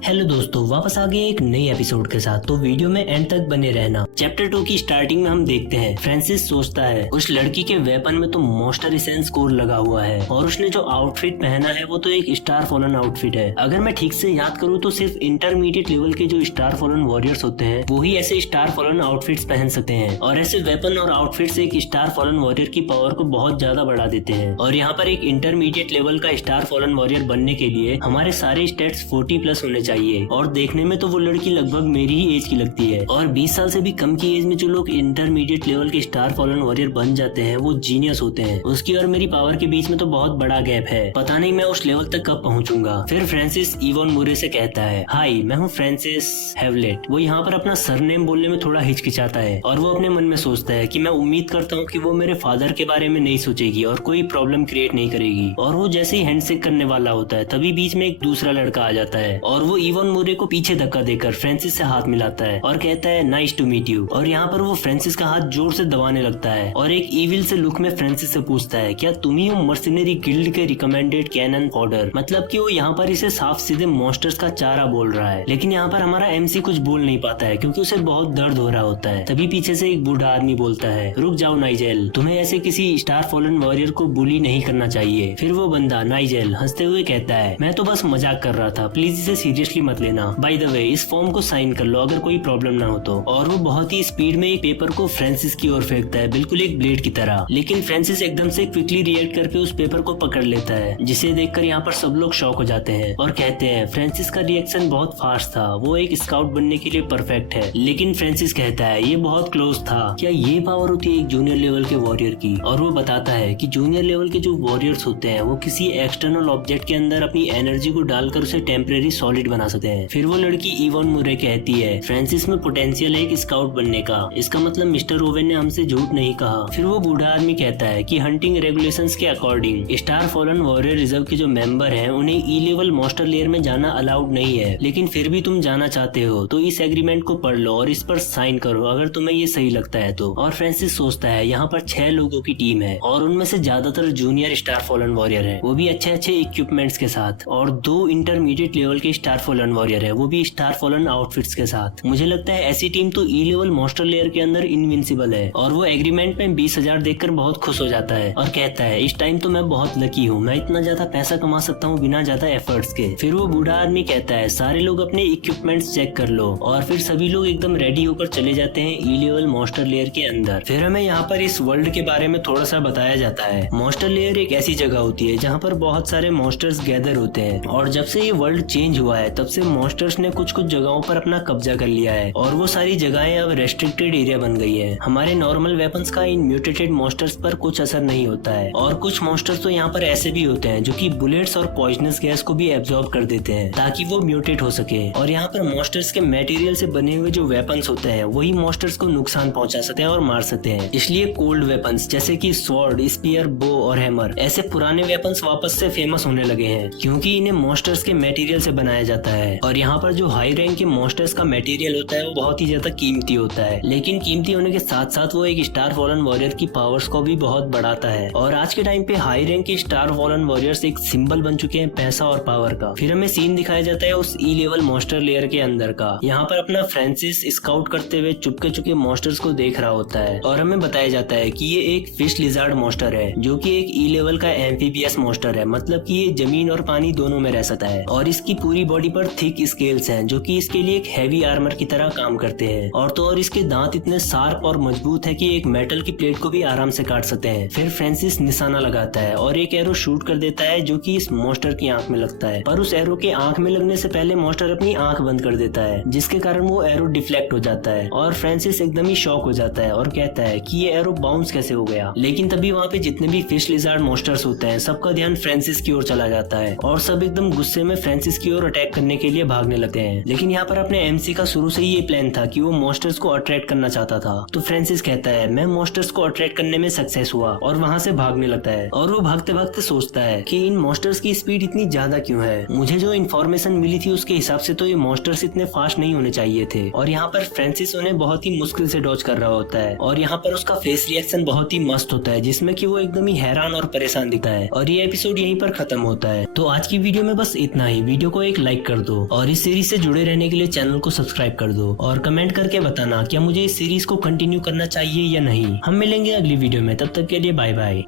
Hello दोस्तों, वापस आ गए एक नई एपिसोड के साथ। तो वीडियो में एंड तक बने रहना। चैप्टर 2 की स्टार्टिंग में हम देखते हैं फ्रांसिस सोचता है उस लड़की के वेपन में तो मॉन्स्टर एसेंस कोर लगा हुआ है और उसने जो आउटफिट पहना है वो तो एक स्टार फॉलन आउटफिट है। अगर मैं ठीक से याद करूँ तो सिर्फ इंटरमीडिएट लेवल के जो स्टार फॉलन वॉरियर्स होते हैं वो ही ऐसे स्टार फॉलन आउटफिट्स पहन सकते हैं और ऐसे वेपन और आउटफिट्स एक स्टार फॉलन वॉरियर की पावर को बहुत ज्यादा बढ़ा देते हैं। और यहाँ पर एक इंटरमीडिएट लेवल का स्टार फॉलन वॉरियर बनने के लिए हमारे सारे स्टेट्स 40+ होने चाहिए और देखने में तो वो लड़की लगभग मेरी ही एज की लगती है। और 20 साल से भी कम की एज में जो लोग इंटरमीडिएट लेवल के स्टार फॉलन वॉरियर बन जाते हैं वो जीनियस होते हैं। उसकी और मेरी पावर के बीच में तो बहुत बड़ा गैप है, पता नहीं मैं उस लेवल तक कब पहुंचूंगा। फिर फ्रांसिस इवॉन मूरे से कहता है, हाय मैं हूँ फ्रांसिस हैवलेट। वो यहाँ पर अपना सरनेम बोलने में थोड़ा हिचकिचाता है और वो अपने मन में सोचता है कि मैं उम्मीद करता हूँ कि वो मेरे फादर के बारे में नहीं सोचेगी और कोई प्रॉब्लम क्रिएट नहीं करेगी। और वो जैसे ही हैंडशेक करने वाला होता है तभी बीच में एक दूसरा लड़का आ जाता है और वो इवॉन मूरे को पीछे धक्का देकर फ्रांसिस से हाथ मिलाता है और कहता है नाइस टू मीट यू। और यहाँ पर वो फ्रांसिस का हाथ जोर से दबाने लगता है और एक इविल से लुक में फ्रांसिस से पूछता है, क्या तुम ही हो मर्सिनरी गिल्ड के रिकमेंडेड कैनन फॉडर? मतलब कि वो यहाँ पर इसे साफ सीधे मॉन्स्टर्स का चारा बोल रहा है। लेकिन यहाँ पर हमारा एमसी कुछ बोल नहीं पाता है क्योंकि उसे बहुत दर्द हो रहा होता है। तभी पीछे से एक बूढ़ा आदमी बोलता है, रुक जाओ नाइजेल, तुम्हें ऐसे किसी स्टार फॉलन वॉरियर को बुली नहीं करना चाहिए। फिर वो बंदा नाइजेल हंसते हुए कहता है, मैं तो बस मजाक कर रहा था, प्लीज इसे सीरियसली मत लेना। बाय द वे इस फॉर्म को साइन कर लो अगर कोई प्रॉब्लम ना हो तो। और वो बहुत ही स्पीड में एक पेपर को फ्रांसिस की ओर फेंकता है, बिल्कुल एक ब्लेड की तरह। लेकिन फ्रांसिस एकदम से क्विकली रिएक्ट करके उस पेपर को पकड़ लेता है, जिसे देखकर यहाँ पर सब लोग शॉक हो जाते हैं और कहते हैं फ्रांसिस का रिएक्शन बहुत फास्ट था, वो एक स्काउट बनने के लिए परफेक्ट है। लेकिन फ्रांसिस कहता है ये बहुत क्लोज था, क्या ये पावर होती है एक जूनियर लेवल के वॉरियर की? और वो बताता है कि जूनियर लेवल के जो वॉरियर्स होते हैं वो किसी एक्सटर्नल ऑब्जेक्ट के अंदर अपनी एनर्जी को डालकर उसे टेम्परेरी सॉलिड बना सकते हैं। फिर वो लड़की इवॉन मूरे कहती है, फ्रांसिस में पोटेंशियल है एक स्काउट बनने का, इसका मतलब मिस्टर ओवेन ने हमसे झूठ नहीं कहा। फिर वो बूढ़ा आदमी कहता है कि हंटिंग रेगुलेशंस के according star fallen warrior reserve के जो मेंबर हैं उन्हें ई लेवल मॉन्स्टर लेयर में जाना अलाउड नहीं है। लेकिन फिर भी तुम जाना चाहते हो तो इस एग्रीमेंट को पढ़ लो और इस पर साइन करो अगर तुम्हें ये सही लगता है तो। और फ्रांसिस सोचता है यहाँ पर 6 लोगों की टीम है और उनमें से ज्यादातर जूनियर स्टार फॉलन वॉरियर है, वो भी अच्छे अच्छे इक्विपमेंट्स के साथ, और 2 इंटरमीडिएट लेवल के स्टार फॉलन वॉरियर है, वो भी स्टार फॉलन आउटफिट्स के साथ। मुझे लगता है ऐसी टीम तो ई लेवल मॉन्स्टर लेयर के अंदर इनविंसिबल है। और वो एग्रीमेंट में 20,000 देखकर बहुत खुश हो जाता है और कहता है इस टाइम तो मैं बहुत लकी हूँ, मैं इतना ज्यादा पैसा कमा सकता हूँ बिना ज्यादा एफर्ट्स के। फिर वो बूढ़ा आदमी कहता है सारे लोग अपने इक्विपमेंट्स चेक कर लो और फिर सभी लोग एकदम रेडी होकर चले जाते हैं ई लेवल मॉन्स्टर लेयर के अंदर। फिर हमें यहाँ पर इस वर्ल्ड के बारे में थोड़ा सा बताया जाता है। मॉन्स्टर लेयर एक ऐसी जगह होती है जहाँ पर बहुत सारे मॉन्स्टर्स गैदर होते हैं और जब से ये वर्ल्ड चेंज हुआ है तब से मॉन्स्टर्स ने कुछ कुछ जगहों पर अपना कब्जा कर लिया है और वो सारी जगहें अब रेस्ट्रिक्टेड एरिया बन गई है। हमारे नॉर्मल वेपन्स का इन म्यूटेटेड मॉन्स्टर्स पर कुछ असर नहीं होता है और कुछ मॉन्स्टर्स तो यहाँ पर ऐसे भी होते हैं जो कि बुलेट्स और पॉइजनस गैस को भी एब्जॉर्ब कर देते हैं ताकि वो म्यूटेट हो सके। और यहाँ पर मॉन्स्टर्स के मटेरियल से बने हुए जो वेपन्स होते हैं वही मॉन्स्टर्स को नुकसान पहुंचा सकते हैं और मार सकते हैं। इसलिए कोल्ड वेपन्स जैसे कि स्वॉर्ड, स्पीयर, बो और हैमर ऐसे पुराने वेपन्स वापस से फेमस होने लगे हैं क्योंकि इन्हें मॉन्स्टर्स के मटेरियल से बनाया जाता है। और यहाँ पर जो हाई रैंक के मॉन्स्टर्स का मटेरियल होता है वो बहुत ही ज्यादा कीमती होता है, लेकिन कीमती होने के साथ साथ वो एक स्टार फॉलन वॉरियर की पावर्स को भी बहुत बढ़ाता है। और आज के टाइम पे हाई रैंक के स्टार फॉलन वॉरियर्स एक सिंबल बन चुके हैं पैसा और पावर का। फिर हमें सीन दिखाया जाता है उस ई लेवल मॉन्स्टर लेयर के अंदर का। यहाँ पर अपना फ्रांसिस स्काउट करते हुए चुपके चुपके मॉन्स्टर्स को देख रहा होता है और हमें बताया जाता है कि ये एक फिश लिजार्ड मॉन्स्टर है जो कि एक ई लेवल का एम्फीबियस मॉन्स्टर है, मतलब कि ये जमीन और पानी दोनों में रह सकता है और इसकी पूरी बॉडी पर थिक स्केल्स हैं जो कि इसके लिए एक हैवी आर्मर की तरह काम करते हैं। और तो और इसके दांत इतने शार्प और मजबूत है कि एक मेटल की प्लेट को भी आराम से काट सकते हैं। फिर फ्रांसिस निशाना लगाता है और एक एरो शूट कर देता है जो कि इस मॉन्स्टर की आंख में लगता है, पर उस एरो के आंख में लगने से पहले मॉन्स्टर अपनी आंख बंद कर देता है जिसके कारण वो एरो डिफ्लेक्ट हो जाता है और फ्रांसिस एकदम ही शॉक हो जाता है और कहता है कि ये एरो बाउंस कैसे हो गया। लेकिन तभी वहाँ पे जितने भी फिश लिजार्ड मॉन्स्टर्स होते हैं सबका ध्यान फ्रांसिस की ओर चला जाता है और सब एकदम गुस्से में फ्रांसिस की ओर अटैक करने के लिए भागने लगते हैं। लेकिन यहाँ पर अपने एमसी का शुरू से ही ये प्लान था कि वो मॉन्स्टर्स को अट्रैक्ट करना चाहता था। तो फ्रांसिस कहता है मैं मॉन्स्टर्स को अट्रैक्ट करने में सक्सेस हुआ और वहाँ से भागने लगता है। और वो भागते भागते सोचता है कि इन मॉन्स्टर्स की स्पीड इतनी ज्यादा क्यों है, मुझे जो इन्फॉर्मेशन मिली थी उसके हिसाब से तो ये मॉन्स्टर्स इतने फास्ट नहीं होने चाहिए थे। और यहाँ पर फ्रांसिस उन्हें बहुत ही मुश्किल से डॉज कर रहा होता है और यहाँ पर उसका फेस रिएक्शन बहुत ही मस्त होता है जिसमें कि वो एकदम ही हैरान और परेशान दिखता है। और ये एपिसोड यहीं पर खत्म होता है। तो आज की वीडियो में बस इतना ही। वीडियो को एक लाइक कर दो और इस सीरीज से जुड़े रहने के लिए चैनल को सब्सक्राइब कर दो और कमेंट करके बताना क्या मुझे इस सीरीज को कंटिन्यू करना चाहिए या नहीं। हम मिलेंगे अगली वीडियो में, तब तक के लिए बाय बाय।